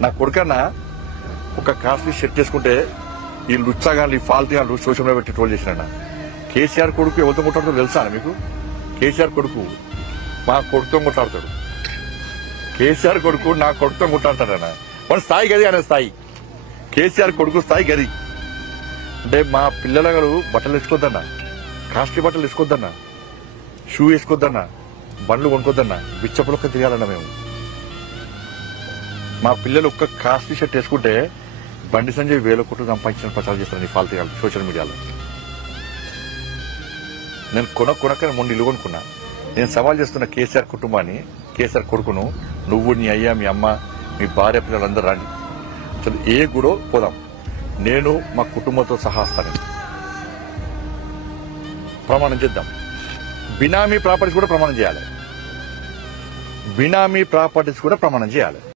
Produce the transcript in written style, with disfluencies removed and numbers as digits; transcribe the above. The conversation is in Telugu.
నా కొడుకన్నా ఒక కాస్ట్లీ షర్ట్ చేసుకుంటే ఈ లుచ్చాగాళ్ళు ఈ ఫాల్తీ గాళ్ళు సోషల్ మీడియా పెట్టి ట్రోల్ చేసినా కేసీఆర్ కొడుకు ఎవరితో కొట్టాడుతో తెలుసా మీకు? కేసీఆర్ కొడుకు మా కొడుకుతో కొట్టాడతాడు. కేసీఆర్ కొడుకు నా కొడుకుతో కొట్టాడతాడన్న. మన స్థాయి గది అనే స్థాయి. కేసీఆర్ కొడుకు స్థాయి గది. అంటే మా పిల్లలు బట్టలు వేసుకోద్దన్నా, కాస్ట్లీ బట్టలు వేసుకోద్దన్నా, షూ వేసుకోద్దన్నా, బండ్లు కొనుక్కోద్దన్నా, బిచ్చపులొక్క తిరగాలన్నా మేము. మా పిల్లలు ఒక్క కాస్ట్లీ షర్ట్ వేసుకుంటే బండి సంజయ్ 1000 కోట్లు సంపాదించిన ప్రచారం చేస్తాను ఈ ఫాల్తీ సోషల్ మీడియాలో. నేను కొనక్క మొన్న ఇల్లు కొనుక్కున్నా. నేను సవాల్ చేస్తున్న కేసీఆర్ కుటుంబాన్ని, కేసీఆర్ కొడుకును, నువ్వు, నీ అయ్యా, మీ అమ్మ, మీ భార్య, పిల్లలందరూ రాండి. అసలు ఏ గుడో పోదాం. నేను మా కుటుంబంతో సహా వస్తాను. ప్రమాణం చేద్దాం. బినామీ ప్రాపర్టీస్ కూడా ప్రమాణం చేయాలి. బినామీ ప్రాపర్టీస్ కూడా ప్రమాణం చేయాలి.